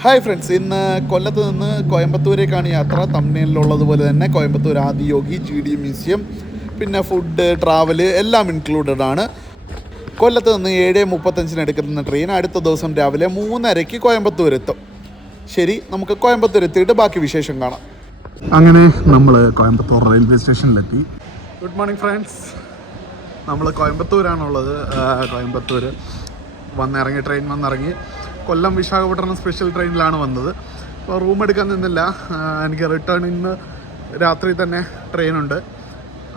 Hi friends ഇന്ന് കൊല്ലത്ത് നിന്ന് കോയമ്പത്തൂരേക്കാണ് യാത്ര. തമിഴ്നാട്ടിലുള്ളതുപോലെ തന്നെ Coimbatore Adiyogi G D museum പിന്നെ ഫുഡ് ട്രാവൽ എല്ലാം ഇൻക്ലൂഡഡ് ആണ്. കൊല്ലത്ത് നിന്ന് ഏഴ് മുപ്പത്തഞ്ചിന് എടുക്കുന്ന ട്രെയിൻ അടുത്ത ദിവസം രാവിലെ മൂന്നരയ്ക്ക് കോയമ്പത്തൂർ എത്തും ശരി നമുക്ക് കോയമ്പത്തൂർ എത്തിയിട്ട് ബാക്കി വിശേഷം കാണാം. അങ്ങനെ നമ്മൾ കോയമ്പത്തൂർ റെയിൽവേ സ്റ്റേഷനിലെത്തി ഗുഡ് മോർണിംഗ് ഫ്രണ്ട്സ് നമ്മൾ കോയമ്പത്തൂരാണുള്ളത്. കോയമ്പത്തൂർ വന്നിറങ്ങി ട്രെയിൻ വന്നിറങ്ങി. കൊല്ലം വിശാഖപട്ടണം സ്പെഷ്യൽ ട്രെയിനിലാണ് വന്നത്. അപ്പോൾ റൂം എടുക്കാൻ നിന്നില്ല. എനിക്ക് റിട്ടേൺ ഇന്ന് രാത്രി തന്നെ ട്രെയിനുണ്ട്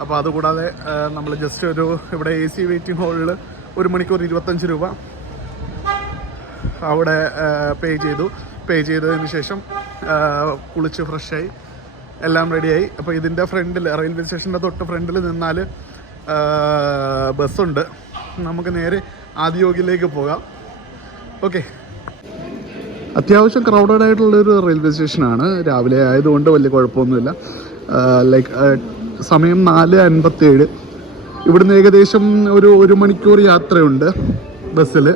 അപ്പോൾ അതുകൂടാതെ നമ്മൾ ജസ്റ്റ് ഒരു ഇവിടെ എ സി വെയിറ്റിംഗ് ഹാളിൽ ഒരു മണിക്കൂർ ഇരുപത്തഞ്ച് രൂപ അവിടെ പേ ചെയ്തു. പേ ചെയ്തതിന് ശേഷം കുളിച്ച് ഫ്രഷായി എല്ലാം റെഡിയായി അപ്പോൾ ഇതിന്റെ ഫ്രണ്ടിൽ റെയിൽവേ സ്റ്റേഷന്റെ തൊട്ട് ഫ്രണ്ടിൽ നിന്നാൽ ബസ്സുണ്ട് നമുക്ക് നേരെ ആദ്യോഗിലേക്ക് പോകാം. ഓക്കെ അത്യാവശ്യം ക്രൗഡഡ് ആയിട്ടുള്ള ഒരു റെയിൽവേ സ്റ്റേഷനാണ് രാവിലെ ആയതുകൊണ്ട് വലിയ കുഴപ്പമൊന്നുമില്ല. ലൈക്ക് സമയം നാല് അൻപത്തേഴ് ഇവിടുന്ന് ഏകദേശം ഒരു ഒരു മണിക്കൂർ യാത്രയുണ്ട് ബസ്സിൽ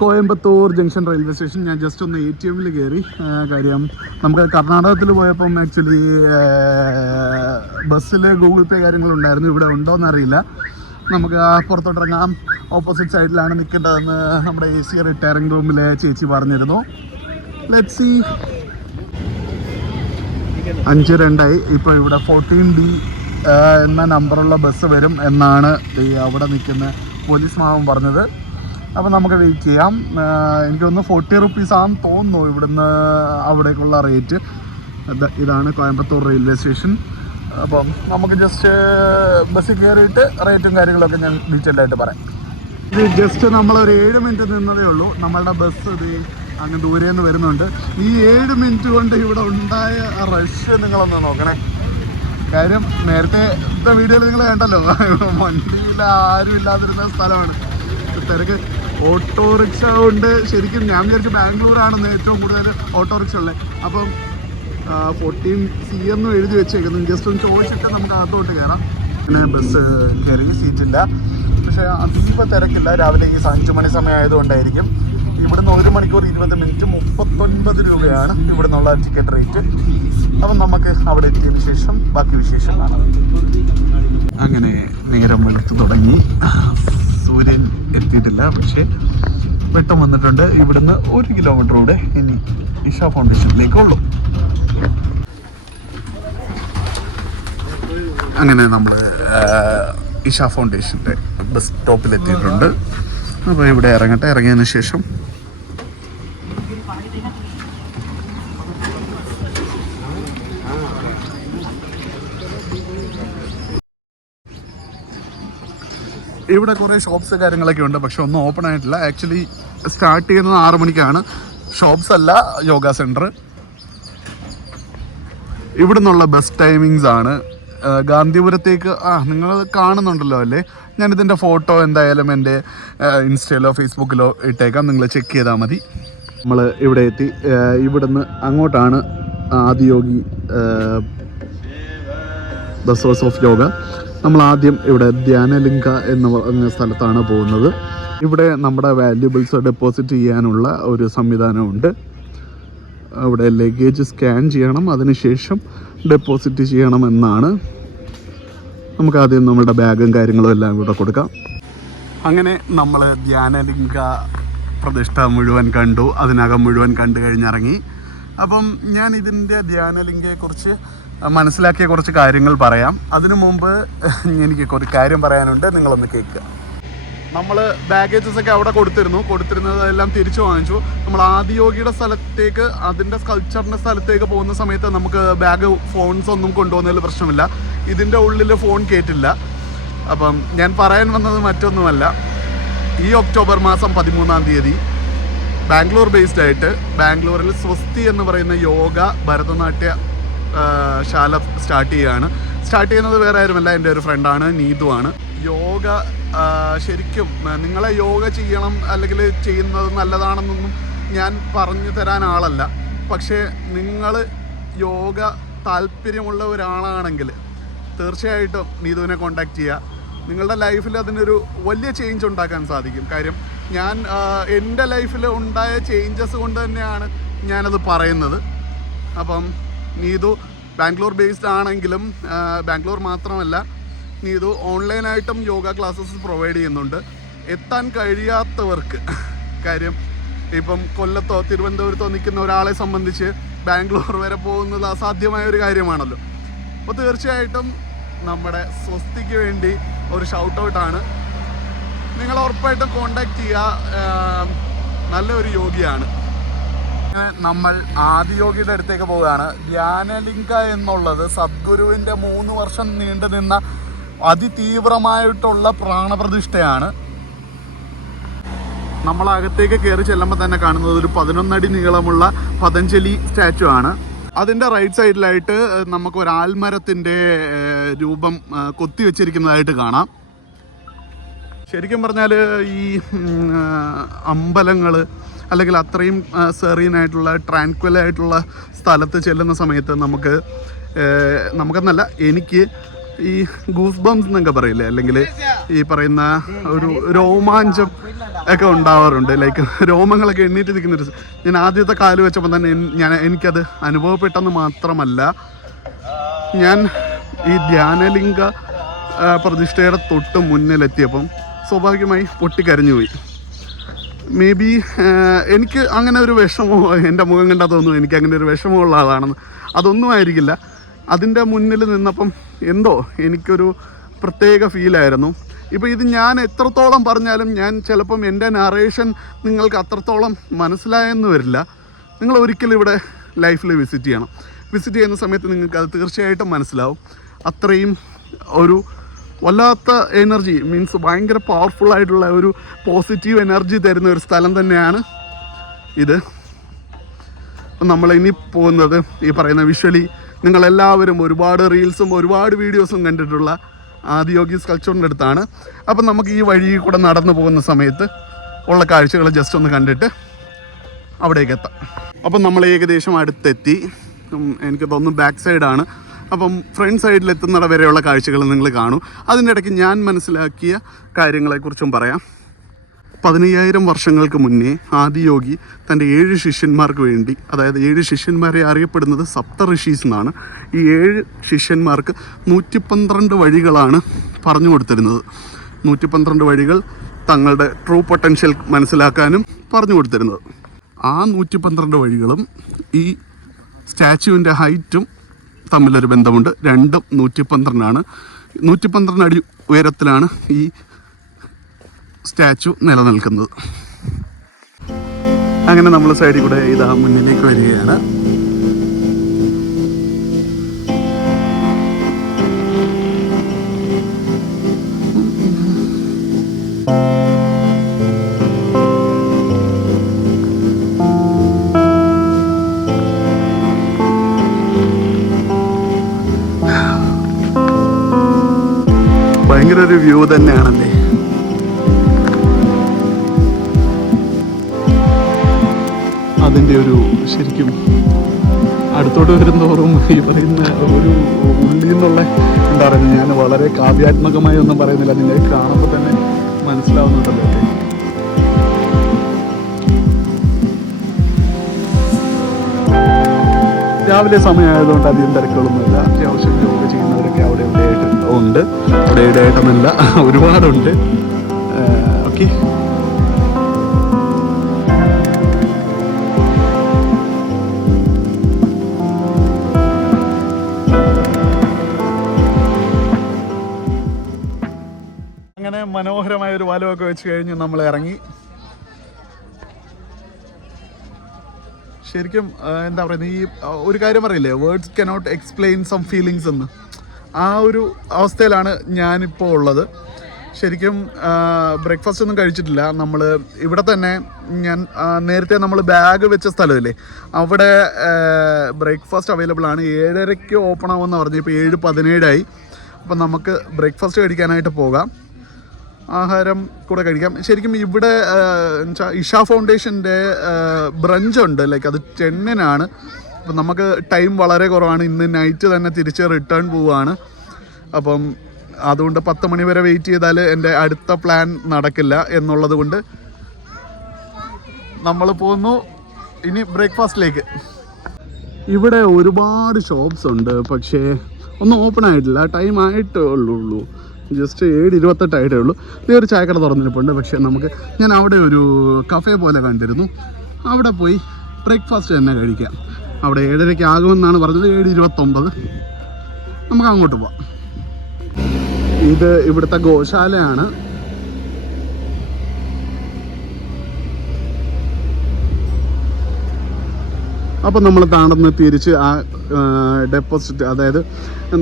കോയമ്പത്തൂർ ജംഗ്ഷൻ റെയിൽവേ സ്റ്റേഷൻ ഞാൻ ജസ്റ്റ് ഒന്ന് എ ടി എമ്മിൽ കയറി കാര്യം നമുക്ക് കർണാടകത്തിൽ പോയപ്പം ആക്ച്വലി ബസ്സിൽ ഗൂഗിൾ പേ കാര്യങ്ങളുണ്ടായിരുന്നു. ഇവിടെ ഉണ്ടോയെന്ന് അറിയില്ല നമുക്ക് പുറത്തോട്ടിറങ്ങാം. ഓപ്പോസിറ്റ് സൈഡിലാണ് നിൽക്കേണ്ടതെന്ന് നമ്മുടെ എ സി റിട്ടയറിംഗ് റൂമിലെ ചേച്ചി പറഞ്ഞിരുന്നു. ലെറ്റ് സി അഞ്ച് രണ്ടായി. ഇപ്പോൾ ഇവിടെ ഫോർട്ടീൻ ഡി എന്ന നമ്പറുള്ള ബസ് വരും എന്നാണ് അവിടെ നിൽക്കുന്ന പോലീസ് മാമൻ പറഞ്ഞത്. അപ്പോൾ നമുക്ക് വെയിറ്റ് ചെയ്യാം. എനിക്കൊന്ന് ഫോർട്ടി റുപ്പീസ് ആണെന്ന് തോന്നുന്നു ഇവിടുന്ന് അവിടേക്കുള്ള റേറ്റ് ഇതാണ് കോയമ്പത്തൂർ റെയിൽവേ സ്റ്റേഷൻ അപ്പം നമുക്ക് ജസ്റ്റ് ബസ്സിൽ കയറിയിട്ട് റേറ്റും കാര്യങ്ങളൊക്കെ ഞാൻ ഡീറ്റെയിൽ ആയിട്ട് പറയാം. ഇത് ജസ്റ്റ് നമ്മൾ ഒരു ഏഴ് മിനിറ്റ് നിന്നതേ ഉള്ളൂ. നമ്മളുടെ ബസ് ഇത് അങ്ങ് ദൂരെ നിന്ന് വരുന്നുണ്ട്. ഈ ഏഴ് മിനിറ്റ് കൊണ്ട് ഇവിടെ ഉണ്ടായ റഷ് നിങ്ങളൊന്ന് നോക്കണേ. കാര്യം നേരത്തെ വീഡിയോയിൽ നിങ്ങൾ കണ്ടല്ലോ. വണ്ടിയിൽ ആരും ഇല്ലാതിരുന്ന സ്ഥലമാണ്. തിരക്ക്. ഓട്ടോറിക്ഷ കൊണ്ട് ശരിക്കും ഞാൻ വിചാരിച്ചു ബാംഗ്ലൂരാണെന്ന് ഏറ്റവും കൂടുതൽ ഓട്ടോറിക്ഷ ഉള്ളത് അപ്പം ഫോർട്ടീൻ സി എന്ന് എഴുതി വെച്ചേക്കുന്നു. ജസ്റ്റ് ഒന്ന് ചോദിച്ചിട്ട് നമുക്ക് അകത്തോട്ട് കയറാം. പിന്നെ ബസ് കയറി സീറ്റില്ല പക്ഷേ അതീവ തിരക്കില്ല. രാവിലെ ഈ അഞ്ച് മണി സമയമായതുകൊണ്ടായിരിക്കും. ഇവിടുന്ന് ഒരു മണിക്കൂർ ഇരുപത് മിനിറ്റ് മുപ്പത്തൊൻപത് രൂപയാണ് ഇവിടെ നിന്നുള്ള ടിക്കറ്റ് റേറ്റ് അപ്പം നമുക്ക് അവിടെ എത്തിയതിന് ശേഷം ബാക്കി വിശേഷം കാണാം. അങ്ങനെ നേരം വെളുത്ത് തുടങ്ങി. സൂര്യൻ എത്തിയിട്ടില്ല പക്ഷേ വെട്ടം വന്നിട്ടുണ്ട്. ഇവിടുന്ന് ഒരു കിലോമീറ്റർ കൂടെ ഇനി ഇഷ ഫൗണ്ടേഷനിലേക്ക് ഉള്ളൂ അങ്ങനെ നമ്മൾ ഇഷ ഫൗണ്ടേഷന്റെ ബസ് സ്റ്റോപ്പിൽ എത്തിയിട്ടുണ്ട് അപ്പോൾ ഇവിടെ ഇറങ്ങട്ടെ. ഇറങ്ങിയതിന് ശേഷം ഇവിടെ കുറേ ഷോപ്സ് കാര്യങ്ങളൊക്കെ ഉണ്ട് പക്ഷെ ഒന്നും ഓപ്പൺ ആയിട്ടില്ല. ആക്ച്വലി സ്റ്റാർട്ട് ചെയ്യുന്നത് ആറ് മണിക്കാണ്. ഷോപ്സ് അല്ല യോഗ സെന്റർ ഇവിടെ നിന്നുള്ള ബസ് ടൈമിങ്സ് ആണ് ഗാന്ധിപുരത്തേക്ക് ആ നിങ്ങൾ കാണുന്നുണ്ടല്ലോ അല്ലേ? ഞാനിതിന്റെ ഫോട്ടോ എന്തായാലും എന്റെ ഇൻസ്റ്റയിലോ ഫേസ്ബുക്കിലോ ഇട്ടേക്കാം. നിങ്ങൾ ചെക്ക് ചെയ്താൽ മതി. നമ്മൾ ഇവിടെ എത്തി ഇവിടുന്ന് അങ്ങോട്ടാണ് Adiyogi the source of yoga നമ്മൾ ആദ്യം ഇവിടെ ധ്യാനലിംഗ എന്ന് പറഞ്ഞ സ്ഥലത്താണ് പോകുന്നത്. ഇവിടെ നമ്മുടെ വാല്യൂബിൾസ് ഡെപ്പോസിറ്റ് ചെയ്യാനുള്ള ഒരു സംവിധാനമുണ്ട്. അവിടെ ലഗേജ് സ്കാൻ ചെയ്യണം അതിനുശേഷം ഡെപ്പോസിറ്റ് ചെയ്യണമെന്നാണ് നമുക്ക് ആദ്യം നമ്മുടെ ബാഗും കാര്യങ്ങളും എല്ലാം ഇവിടെ കൊടുക്കാം. അങ്ങനെ നമ്മൾ ധ്യാനലിംഗ പ്രതിഷ്ഠ മുഴുവൻ കണ്ടു അതിനകം മുഴുവൻ കണ്ടു കഴിഞ്ഞിറങ്ങി. അപ്പം ഞാൻ ഇതിന്റെ ധ്യാനലിംഗയെക്കുറിച്ച് മനസ്സിലാക്കിയ കുറച്ച് കാര്യങ്ങൾ പറയാം. അതിനു മുമ്പ് എനിക്ക് ഒരു കാര്യം പറയാനുണ്ട് നിങ്ങളൊന്ന് കേൾക്കുക. നമ്മൾ ബാഗേജസ് ഒക്കെ അവിടെ കൊടുത്തിരുന്നു. കൊടുത്തിരുന്നതെല്ലാം തിരിച്ചു വാങ്ങിച്ചു. നമ്മൾ ആദിയോഗിയുടെ സ്ഥലത്തേക്ക് അതിന്റെ സ്കൾച്ചറിന്റെ സ്ഥലത്തേക്ക് പോകുന്ന സമയത്ത് നമുക്ക് ബാഗ് ഫോൺസ് ഒന്നും കൊണ്ടുപോകുന്നതിൽ പ്രശ്നമില്ല. ഇതിന്റെ ഉള്ളിൽ ഫോൺ കേട്ടില്ല അപ്പം ഞാൻ പറയാൻ വന്നത് മറ്റൊന്നുമല്ല. ഈ ഒക്ടോബർ മാസം പതിമൂന്നാം തീയതി ബാംഗ്ലൂർ ബേസ്ഡ് ആയിട്ട് ബാംഗ്ലൂരിൽ സ്വസ്തി എന്ന് പറയുന്ന യോഗ ഭരതനാട്യ ശാല സ്റ്റാർട്ട് ചെയ്യുകയാണ് സ്റ്റാർട്ട് ചെയ്യുന്നത് വേറെ ആരുമല്ല. എന്റെ ഒരു ഫ്രണ്ടാണ് നീതു ആണ്. യോഗ ശരിക്കും നിങ്ങളെ യോഗ ചെയ്യണം അല്ലെങ്കിൽ ചെയ്യുന്നത് നല്ലതാണെന്നൊന്നും ഞാൻ പറഞ്ഞു തരാൻ ആളല്ല. പക്ഷേ നിങ്ങൾ യോഗ താല്പര്യമുള്ള ഒരാളാണെങ്കിൽ തീർച്ചയായിട്ടും നീതുവിനെ കോണ്ടാക്ട് ചെയ്യുക. നിങ്ങളുടെ ലൈഫിൽ അതിനൊരു വലിയ ചേഞ്ച് ഉണ്ടാക്കാൻ സാധിക്കും. കാര്യം ഞാൻ എന്റെ ലൈഫിൽ ഉണ്ടായ ചേഞ്ചസ് കൊണ്ട് തന്നെയാണ് ഞാനത് പറയുന്നത്. അപ്പം നീതു ബാംഗ്ലൂർ ബേസ്ഡ് ആണെങ്കിലും ബാംഗ്ലൂർ മാത്രമല്ല നീതു ഓൺലൈനായിട്ടും യോഗ ക്ലാസ്സസ് പ്രൊവൈഡ് ചെയ്യുന്നുണ്ട്. എത്താൻ കഴിയാത്തവർക്ക്. കാര്യം ഇപ്പം കൊല്ലത്തോ തിരുവനന്തപുരത്തോ നിൽക്കുന്ന ഒരാളെ സംബന്ധിച്ച് ബാംഗ്ലൂർ വരെ പോകുന്നത് അസാധ്യമായ ഒരു കാര്യമാണല്ലോ. അപ്പോൾ തീർച്ചയായിട്ടും നമ്മുടെ സ്വസ്തിക്ക് വേണ്ടി ഒരു ഷൗട്ട് ഔട്ടാണ് നിങ്ങൾ ഉറപ്പായിട്ടും കോണ്ടാക്ട് ചെയ്യുക. നല്ലൊരു യോഗിയാണ്. നമ്മൾ ആദിയോഗിയുടെ അടുത്തേക്ക് പോവുകയാണ്. ധ്യാനലിംഗ എന്നുള്ളത് സദ്ഗുരുവിന്റെ മൂന്ന് വർഷം നീണ്ടു നിന്ന അതിതീവ്രമായിട്ടുള്ള പ്രാണപ്രതിഷ്ഠയാണ്. നമ്മൾ അകത്തേക്ക് കയറി ചെല്ലുമ്പോൾ തന്നെ കാണുന്നത് ഒരു പതിനൊന്നടി നീളമുള്ള പതഞ്ജലി സ്റ്റാച്ചു ആണ്. അതിന്റെ റൈറ്റ് സൈഡിലായിട്ട് നമുക്ക് ഒരു ആൽമരത്തിന്റെ രൂപം കൊത്തി വെച്ചിരിക്കുന്നതായിട്ട് കാണാം. ശരിക്കും പറഞ്ഞാൽ ഈ അമ്പലങ്ങൾ അല്ലെങ്കിൽ അത്രയും സെറീനായിട്ടുള്ള ട്രാൻക്വലായിട്ടുള്ള സ്ഥലത്ത് ചെല്ലുന്ന സമയത്ത് നമുക്ക് നമുക്കെന്നല്ല എനിക്ക് ഈ ഗൂസ് ബംസ് എന്നൊക്കെ പറയില്ലേ? അല്ലെങ്കിൽ ഈ പറയുന്ന ഒരു രോമാഞ്ചം ഒക്കെ ഉണ്ടാവാറുണ്ട്. ലൈക്ക് രോമങ്ങളൊക്കെ എണ്ണീറ്റ് നിൽക്കുന്ന ഒരു ഞാൻ ആദ്യത്തെ കാൽ വെച്ചപ്പോൾ തന്നെ ഞാൻ എനിക്കത് അനുഭവപ്പെട്ടെന്ന് മാത്രമല്ല ഞാൻ ഈ ധ്യാനലിംഗ പ്രതിഷ്ഠയുടെ തൊട്ട് മുന്നിലെത്തിയപ്പം സ്വാഭാവികമായി പൊട്ടിക്കരഞ്ഞുപോയി മേ ബി എനിക്ക് അങ്ങനെ ഒരു വിഷമോ എന്റെ മുഖം കണ്ടാൽ തോന്നുന്നു എനിക്ക് അങ്ങനെ ഒരു വിഷമമുള്ള ആളാണെന്ന്. അതൊന്നും ആയിരിക്കില്ല. അതിന്റെ മുന്നിൽ നിന്നപ്പം എന്തോ എനിക്കൊരു പ്രത്യേക ഫീലായിരുന്നു ഇപ്പോൾ ഇത് ഞാൻ എത്രത്തോളം പറഞ്ഞാലും ഞാൻ ചിലപ്പം എന്റെ നറേഷൻ നിങ്ങൾക്ക് അത്രത്തോളം മനസ്സിലായെന്ന് വരില്ല. നിങ്ങൾ ഒരിക്കലും ഇവിടെ ലൈഫിൽ വിസിറ്റ് ചെയ്യണം. വിസിറ്റ് ചെയ്യുന്ന സമയത്ത് നിങ്ങൾക്ക് അത് തീർച്ചയായിട്ടും മനസ്സിലാവും. അത്രയും ഒരു വല്ലാത്ത എനർജി മീൻസ് ഭയങ്കര പവർഫുൾ ആയിട്ടുള്ള ഒരു പോസിറ്റീവ് എനർജി തരുന്ന ഒരു സ്ഥലം തന്നെയാണ് ഇത്. നമ്മൾ ഇനി പോകുന്നത് ഈ പറയുന്ന വിഷ്വലി നിങ്ങളെല്ലാവരും ഒരുപാട് റീൽസും ഒരുപാട് വീഡിയോസും കണ്ടിട്ടുള്ള ആദിയോഗി സ്കൾച്ചറിന്റെ അടുത്താണ്. അപ്പം നമുക്ക് ഈ വഴി കൂടെ നടന്നു പോകുന്ന സമയത്ത് ഉള്ള കാഴ്ചകൾ ജസ്റ്റ് ഒന്ന് കണ്ടിട്ട് അവിടേക്ക് എത്താം. അപ്പം നമ്മൾ ഏകദേശം അടുത്തെത്തി. എനിക്ക് തോന്നുന്നു ബാക്ക് സൈഡാണ് അപ്പം ഫ്രണ്ട് സൈഡിൽ എത്തുന്നിട വരെയുള്ള കാഴ്ചകൾ നിങ്ങൾ കാണും. അതിന്റെ ഇടയ്ക്ക് ഞാൻ മനസ്സിലാക്കിയ കാര്യങ്ങളെക്കുറിച്ചും പറയാം. പതിനയ്യായിരം വർഷങ്ങൾക്ക് മുന്നേ ആദിയോഗി തന്റെ ഏഴ് ശിഷ്യന്മാർക്ക് വേണ്ടി അതായത് ഏഴ് ശിഷ്യന്മാരെ അറിയപ്പെടുന്നത് സപ്ത ഋഷീസ് എന്നാണ് ഈ ഏഴ് ശിഷ്യന്മാർക്ക് നൂറ്റി പന്ത്രണ്ട് വഴികളാണ് പറഞ്ഞു കൊടുത്തിരുന്നത്. നൂറ്റി പന്ത്രണ്ട് വഴികൾ തങ്ങളുടെ ട്രൂ പൊട്ടൻഷ്യൽ മനസ്സിലാക്കാനും പറഞ്ഞു കൊടുത്തിരുന്നത്. ആ നൂറ്റി പന്ത്രണ്ട് വഴികളും ഈ സ്റ്റാച്യുവിന്റെ ഹൈറ്റും തമ്മിലൊരു ബന്ധമുണ്ട്. രണ്ടും നൂറ്റി പന്ത്രണ്ടാണ് നൂറ്റി പന്ത്രണ്ട് അടി ഉയരത്തിലാണ് ഈ സ്റ്റാച്ചു നിലനിൽക്കുന്നത്. അങ്ങനെ നമ്മൾ സൈഡിൽ കൂടെ ഇതാ മുന്നിലേക്ക് വരികയാണ്. ഭയങ്കര ഒരു വ്യൂ തന്നെയാണല്ലേ? അതിന്റെ ഒരു ശരിക്കും അടുത്തോട്ട് വരുന്നതോറും ഈ പറയുന്ന ഒരു ഉള്ളിൽ നിന്നുള്ള എന്താ പറയുന്നത് ഞാൻ വളരെ കാവ്യാത്മകമായി ഒന്നും പറയുന്നില്ല. നിങ്ങൾ കാണുമ്പോൾ തന്നെ മനസ്സിലാവുന്നുണ്ടല്ലോ? രാവിലെ സമയമായതുകൊണ്ട് അധികം തിരക്കുകളൊന്നുമില്ല. അത്യാവശ്യം യോഗ ചെയ്യുന്നവരൊക്കെ അവിടെ ഇവിടെയായിട്ട് ഉണ്ട്. അവിടെ ഇവിടെയായിട്ടൊന്നുമില്ല ഒരുപാടുണ്ട്. അങ്ങനെ മനോഹരമായ ഒരു വലമൊക്കെ വെച്ച് കഴിഞ്ഞ് നമ്മൾ ഇറങ്ങി. ശരിക്കും എന്താ പറയുന്നത് ഈ ഒരു കാര്യം പറയില്ലേ words cannot explain some feelings എന്ന്. ആ ഒരു അവസ്ഥയിലാണ് ഞാനിപ്പോൾ ഉള്ളത്. ശരിക്കും ബ്രേക്ക്ഫാസ്റ്റ് ഒന്നും കഴിച്ചിട്ടില്ല. നമ്മൾ ഇവിടെ തന്നെ ഞാൻ നേരത്തെ നമ്മൾ ബാഗ് വെച്ച സ്ഥലമില്ലേ? അവിടെ ബ്രേക്ക്ഫാസ്റ്റ് അവൈലബിൾ ആണ്. ഏഴരയ്ക്ക് ഓപ്പൺ ആവുമെന്ന് പറഞ്ഞു ഇപ്പോൾ ഏഴ് പതിനേഴായി അപ്പം നമുക്ക് ബ്രേക്ക്ഫാസ്റ്റ് കഴിക്കാനായിട്ട് പോകാം. ആഹാരം കൂടെ കഴിക്കാം. ശരിക്കും ഇവിടെ ഇഷ ഫൗണ്ടേഷന്റെ ബ്രഞ്ച് ഉണ്ട് ലൈക്ക് അത് ടെന്നിനാണ് അപ്പം നമുക്ക് ടൈം വളരെ കുറവാണ്. ഇന്ന് നൈറ്റ് തന്നെ തിരിച്ച് റിട്ടേൺ പോവുകയാണ് അപ്പം അതുകൊണ്ട് പത്ത് മണി വരെ വെയിറ്റ് ചെയ്താൽ എന്റെ അടുത്ത പ്ലാൻ നടക്കില്ല എന്നുള്ളത് കൊണ്ട് നമ്മൾ പോന്നു. ഇനി ബ്രേക്ക്ഫാസ്റ്റിലേക്ക് ഇവിടെ ഒരുപാട് ഷോപ്സ് ഉണ്ട്. പക്ഷേ ഒന്നും ഓപ്പൺ ആയിട്ടില്ല. ടൈം ആയിട്ടേ ഉള്ളൂ. ജസ്റ്റ് ഏഴ് ഇരുപത്തെട്ടായിട്ടേ ഉള്ളൂ. ഇതേ ഒരു ചായക്കട തുറന്നിരിപ്പുണ്ട്. പക്ഷേ നമുക്ക് ഞാൻ അവിടെ ഒരു കഫേ പോലെ കണ്ടിരുന്നു. അവിടെ പോയി ബ്രേക്ക്ഫാസ്റ്റ് തന്നെ കഴിക്കാം. അവിടെ ഏഴരയ്ക്ക് ആകുമെന്നാണ് പറഞ്ഞത്. ഏഴ് ഇരുപത്തൊമ്പത് നമുക്ക് അങ്ങോട്ട് പോവാം. ഇത് ഇവിടുത്തെ ഗോശാലയാണ്. അപ്പോൾ നമ്മൾ താണെന്ന് തിരിച്ച് ആ ഡെപ്പോസിറ്റ് അതായത്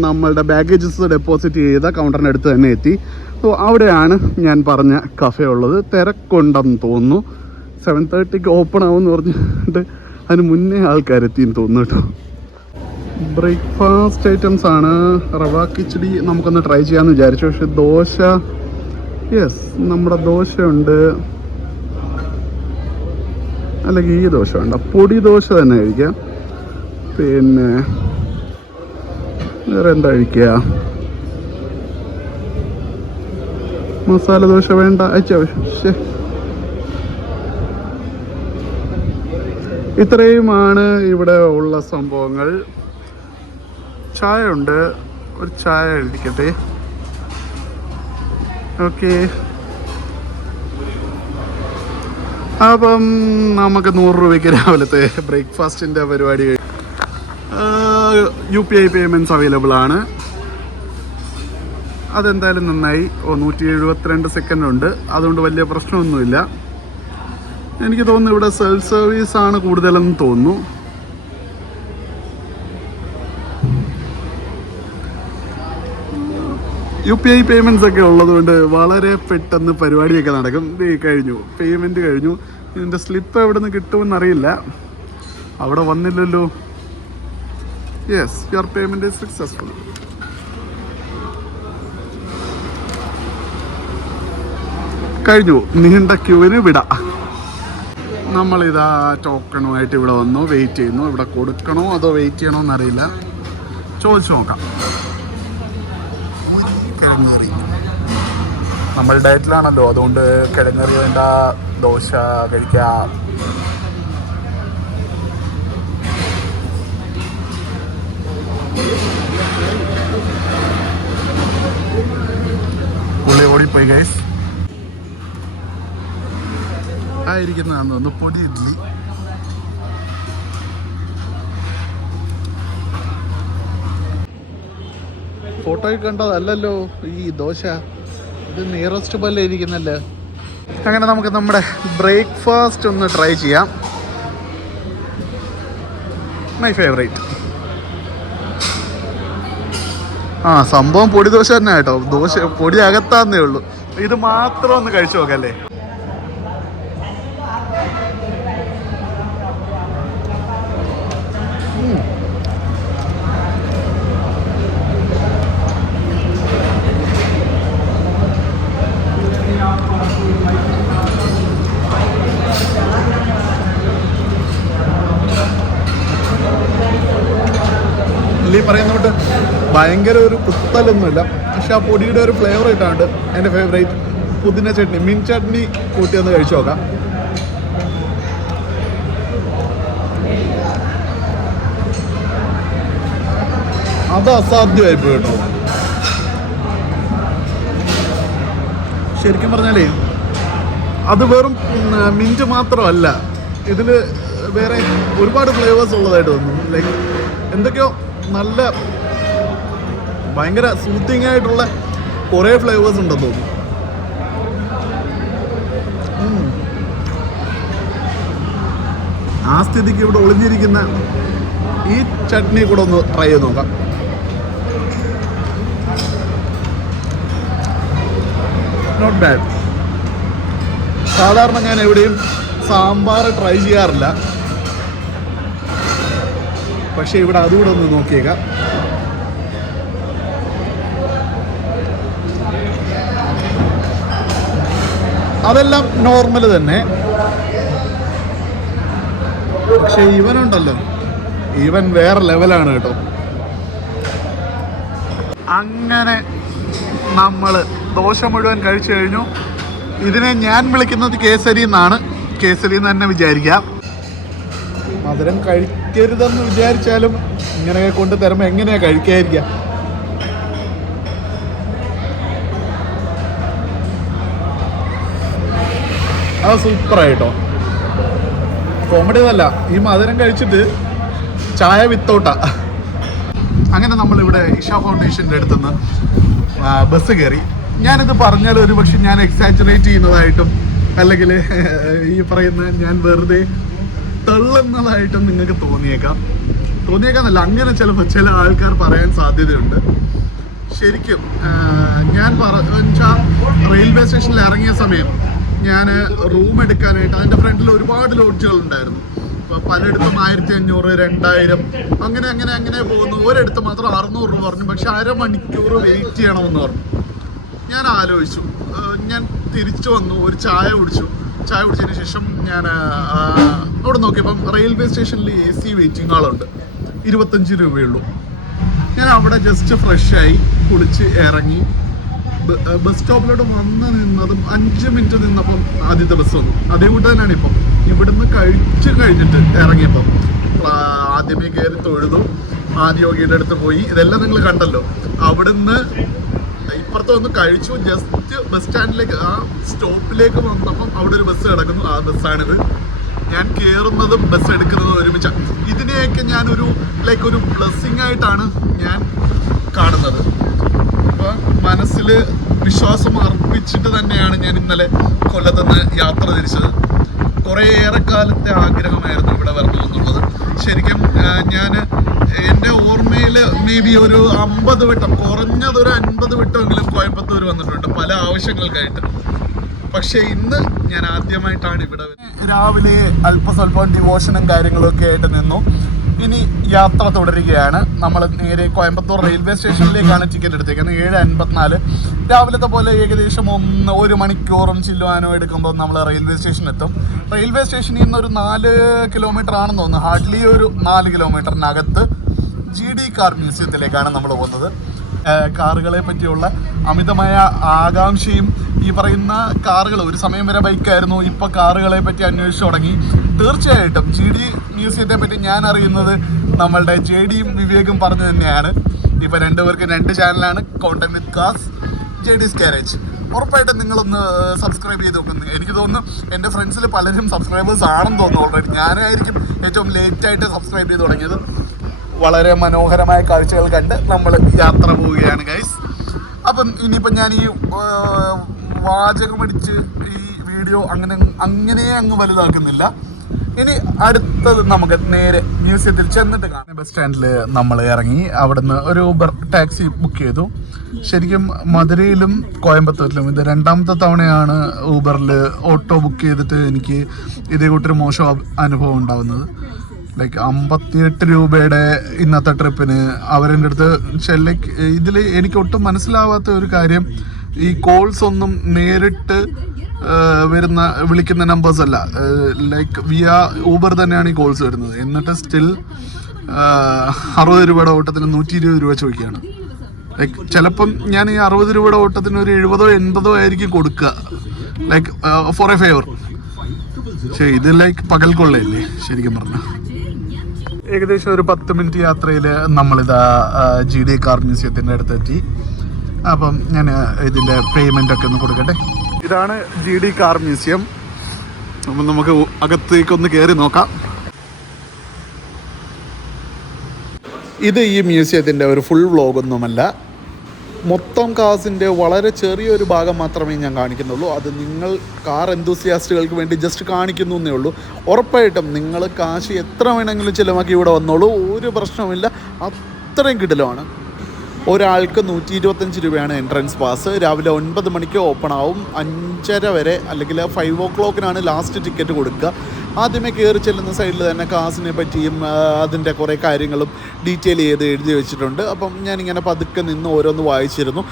നമ്മളുടെ ബാഗേജസ് ഡെപ്പോസിറ്റ് ചെയ്ത കൗണ്ടറിന്റെ അടുത്ത് തന്നെ എത്തി. സോ അവിടെയാണ് ഞാൻ പറഞ്ഞ കഫേ ഉള്ളത്. തിരക്കുണ്ടെന്ന് തോന്നുന്നു. സെവൻ തേർട്ടിക്ക് ഓപ്പൺ ആവുമെന്ന് പറഞ്ഞിട്ട് അതിന് മുന്നേ ആൾക്കാരെത്തിയെന്ന് തോന്നുന്നു കേട്ടോ. ബ്രേക്ക്ഫാസ്റ്റ് ഐറ്റംസ് ആണ്. റവ കിച്ചടി നമുക്കൊന്ന് ട്രൈ ചെയ്യാമെന്ന് വിചാരിച്ചു. പക്ഷേ ദോശ യെസ് നമ്മുടെ ദോശയുണ്ട്. അല്ലെങ്കിൽ ഈ ദോശ വേണ്ട. പൊടി ദോശ തന്നെ കഴിക്കാം. പിന്നെ വേറെ എന്താ കഴിക്കുക? മസാല ദോശ വേണ്ട. അയച്ചോ ഇത്രയുമാണ് ഇവിടെ ഉള്ള സംഭവങ്ങൾ. ചായ ഉണ്ട്. ഒരു ചായ എഴുതിക്കട്ടെ ഓക്കെ. അപ്പം നമുക്ക് നൂറ് രൂപയ്ക്ക് രാവിലത്തെ ബ്രേക്ക്ഫാസ്റ്റിന്റെ പരിപാടി U P I payments available ആണ്. അതെന്തായാലും നന്നായി. നൂറ്റി എഴുപത്തിരണ്ട് സെക്കൻഡ് ഉണ്ട്. അതുകൊണ്ട് വലിയ പ്രശ്നമൊന്നുമില്ല. എനിക്ക് തോന്നുന്നു ഇവിടെ സെൽഫ് സർവീസ് ആണ് കൂടുതലെന്ന് തോന്നുന്നു. യു പി ഐ പേയ്മെന്റ്സ് ഒക്കെ ഉള്ളതുകൊണ്ട് വളരെ പെട്ടെന്ന് പരിപാടിയൊക്കെ നടക്കും. ഇത് കഴിഞ്ഞു. പേയ്മെന്റ് കഴിഞ്ഞു. ഇതിന്റെ സ്ലിപ്പ് എവിടെ നിന്ന് കിട്ടുമെന്ന് അറിയില്ല. അവിടെ വന്നില്ലല്ലോ. Yes your payment is successful കഴിഞ്ഞു. നീണ്ട ക്യൂവിന് വിട. നമ്മളിതാ ടോക്കണുമായിട്ട് ഇവിടെ വന്നു. വെയിറ്റ് ചെയ്യുന്നു. ഇവിടെ കൊടുക്കണോ? അതോ വെയിറ്റ് ചെയ്യണോ എന്നറിയില്ല ചോദിച്ചു നോക്കാം. കിഴങ്ങറി നമ്മൾ ഡയറ്റിലാണല്ലോ അതുകൊണ്ട് കിഴങ്ങറി വേണ്ട ദോശ കഴിക്ക പുള്ളി ഓടിപ്പോയി ഗൈസ് ആയിരിക്കുന്നതാണെന്ന് തോന്നുന്നു. പൊടി ഇഡ്ഡലി ഫോട്ടോയിൽ കണ്ടതല്ലല്ലോ ഈ ദോശ. ഇത് നിയറസ്റ്റ് പോലെ ഇരിക്കുന്നല്ലേ? അങ്ങനെ നമുക്ക് നമ്മുടെ ബ്രേക്ക്ഫാസ്റ്റ് ഒന്ന് ട്രൈ ചെയ്യാം. മൈ ഫേവറേറ്റ് ആ സംഭവം പൊടി ദോശ തന്നെ കേട്ടോ. ദോശ പൊടി അകത്താന്നേ ഉള്ളൂ. ഇത് മാത്രം ഒന്ന് കഴിച്ചു നോക്കല്ലേ ഭയങ്കര ഒരു കുത്തലൊന്നുമില്ല പക്ഷെ ആ പൊടിയുടെ ഒരു ഫ്ലേവർ ഇട്ടാണ്ട് എന്റെ ഫേവറേറ്റ് പുതിന ചട്നി മിൻ ചട്നി കൂട്ടി ഒന്ന് കഴിച്ചു നോക്കാം. അത് അസാധ്യമായി പോയി കേട്ടോ ശരിക്കും പറഞ്ഞാലേ അത് വെറും മിന്റ് മാത്രമല്ല. ഇതിൽ വേറെ ഒരുപാട് ഫ്ലേവേഴ്സ് ഉള്ളതായിട്ട് തോന്നുന്നു. ലൈക്ക് എന്തൊക്കെയോ നല്ല ഭയങ്കര സൂത്തിങ് ആയിട്ടുള്ള കുറേ ഫ്ലേവേഴ്സ് ഉണ്ടെന്ന് തോന്നുന്നു. ആ സ്ഥിതിക്ക് ഇവിടെ ഒളിഞ്ഞിരിക്കുന്ന ഈ ചട്നി കൂടെ ഒന്ന് ട്രൈ ചെയ്ത് നോക്കാം. നോട്ട് ബാഡ് സാധാരണ ഞാൻ എവിടെയും സാമ്പാർ ട്രൈ ചെയ്യാറില്ല. പക്ഷേ ഇവിടെ അതുകൂടെ ഒന്ന് നോക്കിയേക്കാം. അതെല്ലാം നോർമൽ തന്നെ. പക്ഷെ ഇവനുണ്ടല്ലോ. ഇവൻ വേറെ ലെവലാണ് കേട്ടോ. അങ്ങനെ നമ്മൾ ദോശ മുഴുവൻ കഴിച്ചു കഴിഞ്ഞു. ഇതിനെ ഞാൻ വിളിക്കുന്നത് കേസരി എന്നാണ് കേസരി എന്ന് തന്നെ വിചാരിക്കാം. മധുരം കഴിക്കരുതെന്ന് വിചാരിച്ചാലും ഇങ്ങനെയൊക്കെ കൊണ്ട് തരുമ്പോൾ എങ്ങനെയാണ് കഴിക്കാതിരിക്കുക? അത് സൂപ്പറായിട്ടോ. കോമഡി ഒന്നല്ല ഈ മധുരം കഴിച്ചിട്ട് ചായ വിത്തൗട്ട. അങ്ങനെ നമ്മളിവിടെ ഇഷ ഫൗണ്ടേഷന്റെ അടുത്തുനിന്ന് ബസ് കയറി. ഞാനിത് പറഞ്ഞാൽ ഒരു പക്ഷെ ഞാൻ എക്സാജറേറ്റ് ചെയ്യുന്നതായിട്ടും അല്ലെങ്കിൽ ഈ പറയുന്ന ഞാൻ വെറുതെ തള്ളുന്നതായിട്ടും നിങ്ങൾക്ക് തോന്നിയേക്കാം. തോന്നിയേക്കാന്നല്ല അങ്ങനെ ചിലപ്പോൾ ചില ആൾക്കാർ പറയാൻ സാധ്യതയുണ്ട്. ശരിക്കും ഞാൻ പറഞ്ഞാൽ റെയിൽവേ സ്റ്റേഷനിൽ ഇറങ്ങിയ സമയം ഞാൻ റൂം എടുക്കാനായിട്ട് അതിന്റെ ഫ്രണ്ടിൽ ഒരുപാട് ലോഡ്ജുകൾ ഉണ്ടായിരുന്നു. അപ്പോൾ പലയിടത്തും ആയിരത്തി അഞ്ഞൂറ് രണ്ടായിരം അങ്ങനെ അങ്ങനെ അങ്ങനെ പോകുന്നു. ഒരിടത്ത് മാത്രം അറുന്നൂറ് രൂപ പറഞ്ഞു. പക്ഷെ അരമണിക്കൂർ വെയിറ്റ് ചെയ്യണമെന്ന് പറഞ്ഞു. ഞാൻ ആലോചിച്ചു. ഞാൻ തിരിച്ചു വന്നു. ഒരു ചായ കുടിച്ചു. ചായ കുടിച്ചതിന് ശേഷം ഞാൻ അവിടെ നോക്കിയപ്പം റെയിൽവേ സ്റ്റേഷനിൽ എ സി വെയിറ്റിംഗ് ഹാളുണ്ട് ഇരുപത്തഞ്ച് രൂപയുള്ളൂ ഞാൻ അവിടെ ജസ്റ്റ് ഫ്രഷായി കുളിച്ച് ഇറങ്ങി. ബസ് സ്റ്റോപ്പിലോട്ട് വന്ന് നിന്നതും അഞ്ച് മിനിറ്റ് നിന്നപ്പം ആദ്യത്തെ ബസ് വന്നു. അതേ കൂട്ട് തന്നെയാണ് ഇപ്പം. ഇവിടുന്ന് കഴിച്ച് കഴിഞ്ഞിട്ട് ഇറങ്ങിയപ്പം. ആദ്യമേ കയറി തൊഴുതു. ആദ്യോഗിയുടെ അടുത്ത് പോയി. ഇതെല്ലാം നിങ്ങൾ കണ്ടല്ലോ. അവിടുന്ന് ഇപ്പുറത്ത് വന്ന് കഴിച്ചു. ജസ്റ്റ് ബസ് സ്റ്റാൻഡിലേക്ക് ആ സ്റ്റോപ്പിലേക്ക് വന്നപ്പം അവിടെ ഒരു ബസ് കിടക്കുന്നു. ആ ബസ്സാണിത്. ഞാൻ കയറുന്നതും ബസ് എടുക്കുന്നതും ഒരുമിച്ച. ഇതിനെയൊക്കെ ഞാനൊരു ലൈക്ക് ഒരു ബ്ലെസ്സിങ് ആയിട്ടാണ് ഞാൻ കാണുന്നത്. അപ്പോൾ മനസ്സിൽ വിശ്വാസം അർപ്പിച്ചിട്ട് തന്നെയാണ് ഞാൻ ഇന്നലെ കൊല്ലത്തുനിന്ന് യാത്ര തിരിച്ചത്. കുറേയേറെ കാലത്തെ ആഗ്രഹമായിരുന്നു ഇവിടെ വരണമെന്നുള്ളത്. ശരിക്കും ഞാൻ എന്റെ ഓർമ്മയിൽ മേ ബി ഒരു അമ്പത് വട്ടം കുറഞ്ഞതൊരു അൻപത് വട്ടമെങ്കിലും കോയമ്പത്തൂർ വന്നിട്ടുണ്ട് പല ആവശ്യങ്ങൾക്കായിട്ട്. പക്ഷേ ഇന്ന് ഞാൻ ആദ്യമായിട്ടാണ് ഇവിടെ. രാവിലെ അല്പസ്വല്പം ഡിവോഷനും കാര്യങ്ങളൊക്കെ ആയിട്ട് നിന്നു. ഇനി യാത്ര തുടരുകയാണ്. നമ്മൾ നേരെ കോയമ്പത്തൂർ റെയിൽവേ സ്റ്റേഷനിലേക്കാണ് ടിക്കറ്റ് എടുത്തേക്കുന്നത്. ഏഴ് അൻപത്തിനാല്. രാവിലത്തെ പോലെ ഏകദേശം ഒന്ന് ഒരു മണിക്കൂറും ചില്ലുവാനോ എടുക്കുമ്പോൾ നമ്മൾ റെയിൽവേ സ്റ്റേഷനിൽ എത്തും. റെയിൽവേ സ്റ്റേഷനിൽ നിന്ന് ഒരു നാല് കിലോമീറ്റർ ആണെന്ന് തോന്നുന്നു. ഹാർഡ്ലി ഒരു നാല് കിലോമീറ്ററിനകത്ത് ജി ഡി കാർ മ്യൂസിയത്തിലേക്കാണ് നമ്മൾ പോകുന്നത്. കാറുകളെ പറ്റിയുള്ള അമിതമായ ആകാംക്ഷയും ഈ പറയുന്ന കാറുകൾ ഒരു സമയം വരെ ബൈക്കായിരുന്നു ഇപ്പോൾ കാറുകളെ പറ്റി അന്വേഷിച്ചു തുടങ്ങി. തീർച്ചയായിട്ടും ജി ഡി മ്യൂസിയത്തെ പറ്റി ഞാൻ അറിയുന്നത് നമ്മളുടെ ജെ ഡിയും വിവേകും പറഞ്ഞു തന്നെയാണ്. ഇപ്പൊ രണ്ടുപേർക്കും രണ്ട് ചാനലാണ് കോണ്ടന്റ് വിത്ത് കാസ് ജെ ഡിസ് കാരേജ് ഉറപ്പായിട്ടും നിങ്ങളൊന്ന് സബ്സ്ക്രൈബ് ചെയ്ത് നോക്കുന്നു എനിക്ക് തോന്നുന്നു. എന്റെ ഫ്രണ്ട്സിൽ പലരും സബ്സ്ക്രൈബേഴ്സ് ആണെന്ന് തോന്നുന്നു ഓൾറെഡി ഞാനായിരിക്കും ഏറ്റവും ലേറ്റായിട്ട് സബ്സ്ക്രൈബ് ചെയ്ത് തുടങ്ങിയത്. വളരെ മനോഹരമായ കാഴ്ചകൾ കണ്ട് നമ്മൾ യാത്ര പോവുകയാണ് ഗൈസ് അപ്പം ഇനിയിപ്പം ഞാൻ ഈ വാചകമടിച്ച് ഈ വീഡിയോ അങ്ങനെ അങ്ങനെ അങ്ങ് വലുതാക്കുന്നില്ല. ഇനി അടുത്തത് നമുക്ക് നേരെ മ്യൂസിയത്തിൽ ചെന്നിട്ട് കാണാം. ബസ് സ്റ്റാൻഡിൽ നമ്മൾ ഇറങ്ങി അവിടുന്ന് ഒരു ഊബർ ടാക്സി ബുക്ക് ചെയ്തു. ശരിക്കും മധുരയിലും കോയമ്പത്തൂരിലും ഇത് രണ്ടാമത്തെ തവണയാണ് ഊബറിൽ ഓട്ടോ ബുക്ക് ചെയ്തിട്ട് എനിക്ക് ഇതേ കൂട്ടൊരു മോശം അനുഭവം ഉണ്ടാവുന്നത്. ലൈക്ക് അമ്പത്തിയെട്ട് രൂപയുടെ ഇന്നത്തെ ട്രിപ്പിന് അവരെന്റെ അടുത്ത് ചെല്ലക്ക് ഇതിൽ എനിക്ക് ഒട്ടും മനസ്സിലാവാത്ത ഒരു കാര്യം ഈ കോൾസ് ഒന്നും നേരിട്ട് വരുന്ന വിളിക്കുന്ന നമ്പേഴ്സ് അല്ല. ലൈക്ക് വിയ ഊബർ തന്നെയാണ് ഈ കോൾസ് വരുന്നത്. എന്നിട്ട് സ്റ്റിൽ അറുപത് രൂപയുടെ ഓട്ടത്തിന് നൂറ്റി ഇരുപത് രൂപ ചോദിക്കുകയാണ്. ലൈക്ക് ചിലപ്പം ഞാൻ ഈ അറുപത് രൂപയുടെ ഓട്ടത്തിന് ഒരു എഴുപതോ എൺപതോ ആയിരിക്കും കൊടുക്കുക. ലൈക്ക് ഫോർ എ ഫേവർ പക്ഷേ ഇത് ലൈക്ക് പകൽ കൊള്ളയല്ലേ? ശരിക്കും പറഞ്ഞാൽ ഏകദേശം ഒരു പത്ത് മിനിറ്റ് യാത്രയിൽ നമ്മളിതാ ജി ഡി കാർ മ്യൂസിയത്തിന്റെ അടുത്തെത്തി. അപ്പം ഞാൻ ഇതിന്റെ പേയ്മെന്റ് ഒക്കെ ഒന്ന് കൊടുക്കട്ടെ? ഇതാണ് ജി ഡി കാർ മ്യൂസിയം അപ്പം നമുക്ക് അകത്തേക്ക് അകത്തേക്കൊന്ന് കയറി നോക്കാം. ഇത് ഈ മ്യൂസിയത്തിന്റെ ഒരു ഫുൾ വ്ളോഗൊന്നുമല്ല മൊത്തം കാസിന്റെ വളരെ ചെറിയൊരു ഭാഗം മാത്രമേ ഞാൻ കാണിക്കുന്നുള്ളൂ. അത് നിങ്ങൾ കാർ എന്തൂസിയാസ്റ്റുകൾക്ക് വേണ്ടി ജസ്റ്റ് കാണിക്കുന്നു എന്നേ ഉള്ളൂ. ഉറപ്പായിട്ടും നിങ്ങൾ കാശ് എത്ര വേണമെങ്കിലും ചിലവാക്കി ഇവിടെ വന്നോളൂ. ഒരു പ്രശ്നവുമില്ല. അത്രയും കിടലുമാണ്. ഒരാൾക്ക് നൂറ്റി ഇരുപത്തഞ്ച് രൂപയാണ് എൻട്രൻസ് പാസ് രാവിലെ ഒൻപത് മണിക്ക് ഓപ്പൺ ആവും. അഞ്ചര വരെ അല്ലെങ്കിൽ ഫൈവ് ഓ ക്ലോക്കിനാണ് ലാസ്റ്റ് ടിക്കറ്റ് കൊടുക്കുക. ആദ്യമേ കയറി ചെല്ലുന്ന സൈഡിൽ തന്നെ കാസിനെ പറ്റിയും അതിന്റെ കുറേ കാര്യങ്ങളും ഡീറ്റെയിൽ ചെയ്ത് എഴുതി വെച്ചിട്ടുണ്ട്. അപ്പം ഞാനിങ്ങനെ പതുക്കെ നിന്ന് ഓരോന്ന് വായിച്ചിരുന്നു.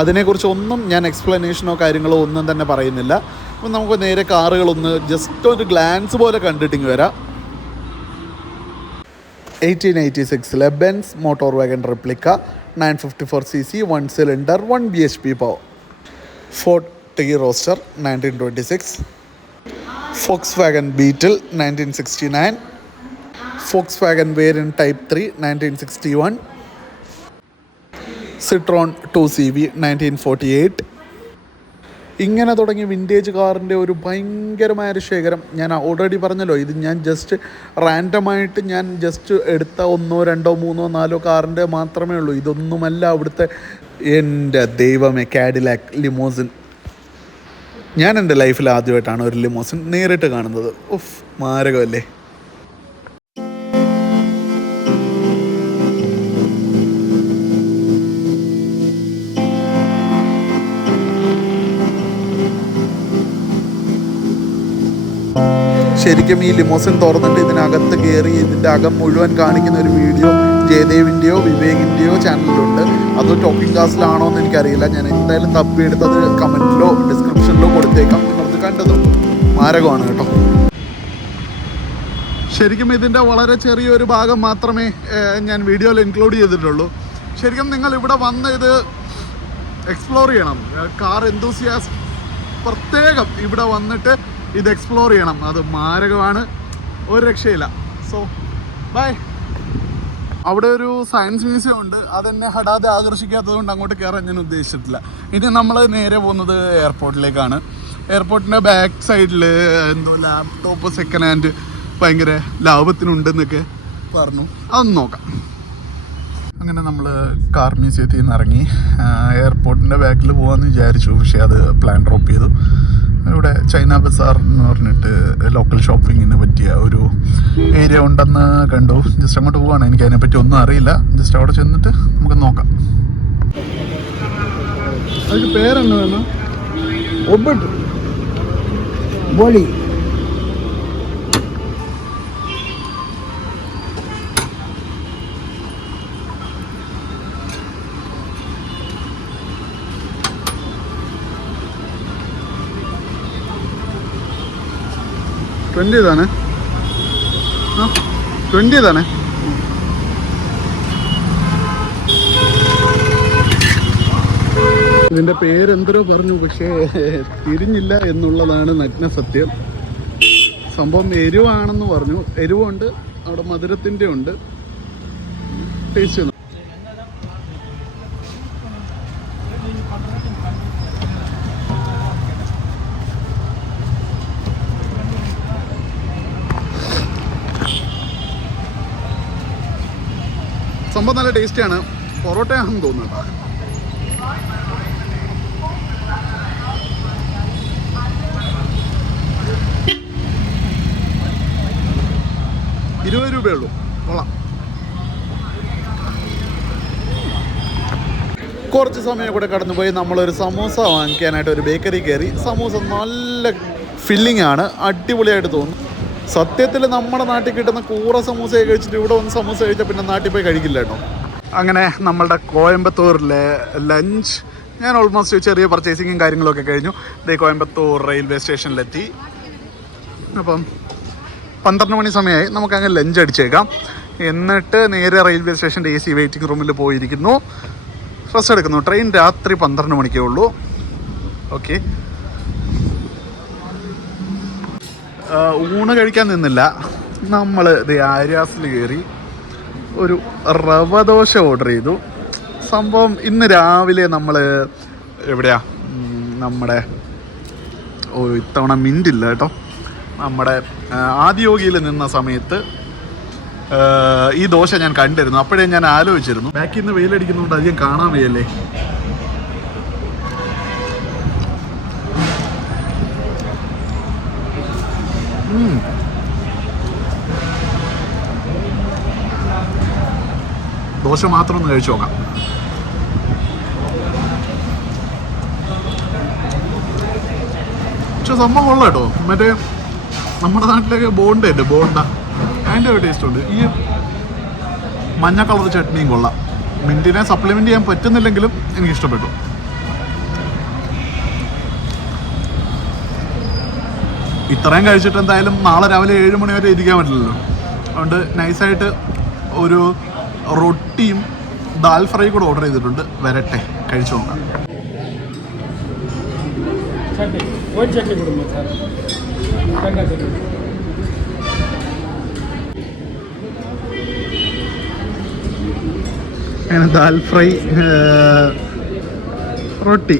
അതിനെക്കുറിച്ച് ഒന്നും ഞാൻ എക്സ്പ്ലനേഷനോ കാര്യങ്ങളോ ഒന്നും തന്നെ പറയുന്നില്ല. അപ്പം നമുക്ക് നേരെ കാറുകളൊന്ന് ജസ്റ്റ് ഒരു ഗ്ലാൻസ് പോലെ കണ്ടിട്ടിങ് വരാം. Eighteen eighty സിക്സിലെ Benz motor wagon replica nine fifty four C C one cylinder one B H P power Ford T roadster nineteen twenty six Volkswagen Beetle nineteen sixty nine Volkswagen variant type three nineteen sixty one Citroen two C V nineteen forty eight ഇങ്ങനെ തുടങ്ങിയ vintage കാറിന്റെ ഒരു ഭയങ്കരമായ ഒരു ശേഖരം ഞാൻ already പറഞ്ഞല്ലോ. ഇത് ഞാൻ ജസ്റ്റ് റാൻഡമായിട്ട് ഞാൻ ജസ്റ്റ് എടുത്ത ഒന്നോ രണ്ടോ മൂന്നോ നാലോ കാറിന്റെ മാത്രമേ ഉള്ളൂ. ഇതൊന്നുമല്ല അവിടുത്തെ എന്റെ ദൈവമേ കാഡിലാക്ക് ലിമോസിൻ ഞാൻ എന്റെ ലൈഫിൽ ആദ്യമായിട്ടാണ് ഒരു ലിമോസിൻ നേരിട്ട് കാണുന്നത്. ഉഫ് മാരകമല്ലേ? ശരിക്കും ഈ ലിമോസിൻ തുറന്നിട്ട് ഇതിനകത്ത് കയറി ഇതിന്റെ അകം മുഴുവൻ കാണിക്കുന്ന ഒരു വീഡിയോ ജയദേവിന്റെയോ വിവേകിന്റെയോ ചാനലിലുണ്ട്. അത് ടോക്കിംഗ് ക്ലാസ്സിലാണോ എന്ന് എനിക്കറിയില്ല. ഞാൻ എന്തായാലും തപ്പിയെടുത്തത് കമന്റിലോ ഡിസ്ക്രിപ്ഷനിലോ കൊടുത്തേക്കാം. നിങ്ങൾക്ക് കണ്ടതും മാരകമാണ് കേട്ടോ. ശരിക്കും ഇതിന്റെ വളരെ ചെറിയൊരു ഭാഗം മാത്രമേ ഞാൻ വീഡിയോയിൽ ഇൻക്ലൂഡ് ചെയ്തിട്ടുള്ളൂ. ശരിക്കും നിങ്ങൾ ഇവിടെ വന്ന് ഇത് എക്സ്പ്ലോർ ചെയ്യണം. കാർ എന്തൂസിയാസ് പ്രത്യേകം ഇവിടെ വന്നിട്ട് ഇത് എക്സ്പ്ലോർ ചെയ്യണം. അത് മാരകമാണ്. ഒരു രക്ഷയില്ല. സോ ബൈ അവിടെ ഒരു സയൻസ് മ്യൂസിയം ഉണ്ട്. അതെന്നെ ഹടാതെ ആകർഷിക്കാത്തത് കൊണ്ട് അങ്ങോട്ട് കയറാൻ ഞാൻ ഉദ്ദേശിച്ചിട്ടില്ല. ഇനി നമ്മൾ നേരെ പോകുന്നത് എയർപോർട്ടിലേക്കാണ് എയർപോർട്ടിന്റെ ബാക്ക് സൈഡിൽ എന്തോ ലാപ്ടോപ്പ് സെക്കൻഡ് ഹാൻഡ് ഭയങ്കര ലാഭത്തിനുണ്ടെന്നൊക്കെ പറഞ്ഞു. അതൊന്ന് നോക്കാം. അങ്ങനെ നമ്മൾ കാർ മ്യൂസിയത്തിൽ നിന്ന് ഇറങ്ങി. എയർപോർട്ടിന്റെ ബാക്കിൽ പോകാമെന്ന് വിചാരിച്ചു. പക്ഷേ അത് പ്ലാൻ ഡ്രോപ്പ് ചെയ്തു. ഇവിടെ ചൈന ബസാർ എന്ന് പറഞ്ഞിട്ട് ലോക്കൽ ഷോപ്പിങ്ങിന് പറ്റിയ ഒരു ഏരിയ ഉണ്ടെന്ന് കണ്ടു. ജസ്റ്റ് അങ്ങോട്ട് പോവാണ്. എനിക്ക് അതിനെപ്പറ്റി ഒന്നും അറിയില്ല. ജസ്റ്റ് അവിടെ ചെന്നിട്ട് നമുക്ക് നോക്കാം. അതിന്റെ പേരെന്താണ് ഒബിട്ട് ബോളി ട്വന്റി ഇതാണ്. ട്വന്റി ഇതാണ്. ഇതിന്റെ പേരെന്തരോ പറഞ്ഞു പക്ഷേ തിരിഞ്ഞില്ല എന്നുള്ളതാണ് നഗ്ന സത്യം. സംഭവം എരിവാണെന്ന് പറഞ്ഞു. എരിവുണ്ട് അവിടെ മധുരത്തിന്റെ ഉണ്ട്. ടേസ്റ്റ് സംഭവം നല്ല ടേസ്റ്റിയാണ്. പൊറോട്ടയാണെന്ന് തോന്നുന്നു ഇരുപത് രൂപയേ ഉള്ളൂ. കൊള്ളാം. കുറച്ച് സമയം കൂടെ കടന്നുപോയി. നമ്മളൊരു സമൂസ വാങ്ങിക്കാനായിട്ട് ഒരു ബേക്കറി കയറി. സമൂസ നല്ല ഫില്ലിംഗ് ആണ്. അടിപൊളിയായിട്ട് തോന്നുന്നു. സത്യത്തിൽ നമ്മുടെ നാട്ടിൽ കിട്ടുന്ന കൂറ സമൂസ കഴിച്ചിട്ട് ഇവിടെ ഒന്ന് സമൂസ കഴിച്ചാൽ പിന്നെ നാട്ടിൽ പോയി കഴിക്കില്ല കേട്ടോ. അങ്ങനെ നമ്മളുടെ കോയമ്പത്തൂരിലെ ലഞ്ച് ഞാൻ ഓൾമോസ്റ്റ് ചെറിയ പർച്ചേസിങ്ങും കാര്യങ്ങളൊക്കെ കഴിഞ്ഞു. ഇതേ കോയമ്പത്തൂർ റെയിൽവേ സ്റ്റേഷനിലെത്തി അപ്പം പന്ത്രണ്ട് മണി സമയമായി നമുക്ക് അങ്ങ് ലഞ്ച് അടിച്ചേക്കാം. എന്നിട്ട് നേരെ റെയിൽവേ സ്റ്റേഷന്റെ എ സി വെയിറ്റിംഗ് റൂമിൽ പോയിരിക്കുന്നു. റെസ്റ്റ് എടുക്കുന്നു. ട്രെയിൻ രാത്രി പന്ത്രണ്ട് മണിക്കേ ഉള്ളൂ. ഓക്കെ ഊണ് കഴിക്കാൻ നിന്നില്ല. നമ്മൾ ഇത് ആര്യാസിൽ കയറി ഒരു റവ ദോശ ഓർഡർ ചെയ്തു. സംഭവം ഇന്ന് രാവിലെ നമ്മൾ എവിടെയാ? നമ്മുടെ ഓ ഇത്തവണ മിന്റില്ല കേട്ടോ. നമ്മുടെ ആദ്യോഗിയിൽ നിന്ന സമയത്ത് ഈ ദോശ ഞാൻ കണ്ടിരുന്നു. അപ്പോഴേ ഞാൻ ആലോചിച്ചിരുന്നു. ബാക്കി നിന്ന് വെയിലടിക്കുന്നതുകൊണ്ട് അധികം കാണാൻ വയ്യല്ലേ? ദോശ മാത്രം ഒന്ന് കഴിച്ചു നോക്കാം. പക്ഷെ സംഭവം കൊള്ളാം മറ്റേ നമ്മുടെ നാട്ടിലൊക്കെ ബോണ്ട ഉണ്ട് ബോണ്ട. അതിന്റെ ഒരു ടേസ്റ്റ് ഉണ്ട്. ഈ മഞ്ഞ കളർ ചട്നിയും കൊള്ളാം. മിന്റിനെ സപ്ലിമെന്റ് ചെയ്യാൻ പറ്റുന്നില്ലെങ്കിലും എനിക്ക് ഇഷ്ടപ്പെട്ടു ഇത്രയും കഴിച്ചിട്ട് എന്തായാലും നാളെ രാവിലെ ഏഴ് മണി വരെ ഇരിക്കാൻ പറ്റില്ലല്ലോ. അതുകൊണ്ട് നൈസായിട്ട് ഒരു റൊട്ടിയും ദാൽ ഫ്രൈ കൂടെ ഓർഡർ ചെയ്തിട്ടുണ്ട്. വരട്ടെ കഴിച്ചു നോക്കാം. ദാൽ ഫ്രൈ റൊട്ടി.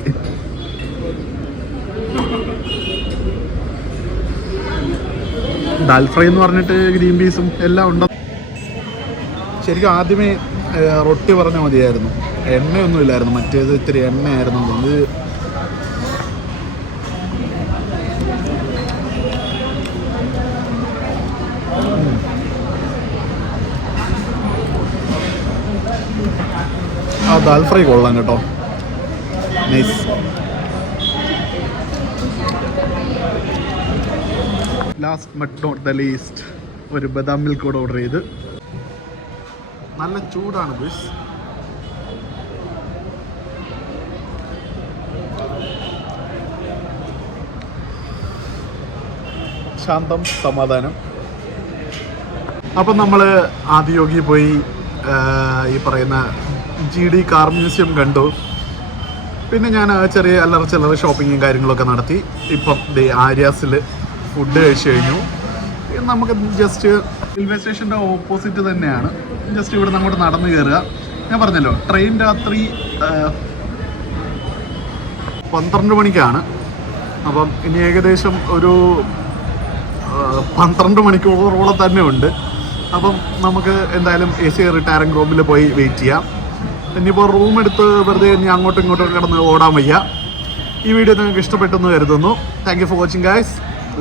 ദാൽ ഫ്രൈ എന്ന് പറഞ്ഞിട്ട് ഗ്രീൻ പീസും എല്ലാം ഉണ്ട്? ശരിക്കും ആദ്യമേ റൊട്ടി പറഞ്ഞാൽ മതിയായിരുന്നു. എണ്ണയൊന്നും ഇല്ലായിരുന്നു. മറ്റേത് ഇത്തിരി എണ്ണയായിരുന്നു. ഇത് ആ ദാൽ ഫ്രൈ കൊള്ളാം കേട്ടോ. Nice last but not the least ഒരു ബദാം മിൽക്ക് കൂടെ ഓർഡർ ചെയ്ത്. നല്ല ചൂടാണ് ബിസ് ശാന്തം സമാധാനം. അപ്പം നമ്മൾ ആദിയോഗി പോയി ഈ പറയുന്ന ജി ഡി കാർ മ്യൂസിയം കണ്ടു. പിന്നെ ഞാൻ ചെറിയ അല്ലറ ചില്ലറ ഷോപ്പിങ്ങും കാര്യങ്ങളൊക്കെ നടത്തി. ഇപ്പം ദേ ആര്യാസിൽ ഫുഡ് കഴിച്ചു കഴിഞ്ഞു. നമുക്ക് ജസ്റ്റ് റെയിൽവേ സ്റ്റേഷന്റെ ഓപ്പോസിറ്റ് തന്നെയാണ്. ജസ്റ്റ് ഇവിടെ അങ്ങോട്ട് നടന്നു കയറുക ഞാൻ പറഞ്ഞല്ലോ ട്രെയിൻ രാത്രി പന്ത്രണ്ട് മണിക്കാണ്. അപ്പം ഇനി ഏകദേശം ഒരു പന്ത്രണ്ട് മണിക്കൂറോളം തന്നെ ഉണ്ട്. അപ്പം നമുക്ക് എന്തായാലും എ സി റിട്ടയറിംഗ് റൂമിൽ പോയി വെയിറ്റ് ചെയ്യാം. ഇനിയിപ്പോൾ റൂം എടുത്ത് വെറുതെ ഇനി അങ്ങോട്ടും ഇങ്ങോട്ടും കിടന്ന് ഓടാൻ വയ്യ. ഈ വീഡിയോ നിങ്ങൾക്ക് ഇഷ്ടപ്പെട്ടെന്ന് കരുതുന്നു. Thank you for watching guys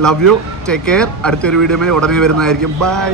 love you take care അടുത്തൊരു വീഡിയോ ഉടനെ വരുന്നതായിരിക്കും. ബൈ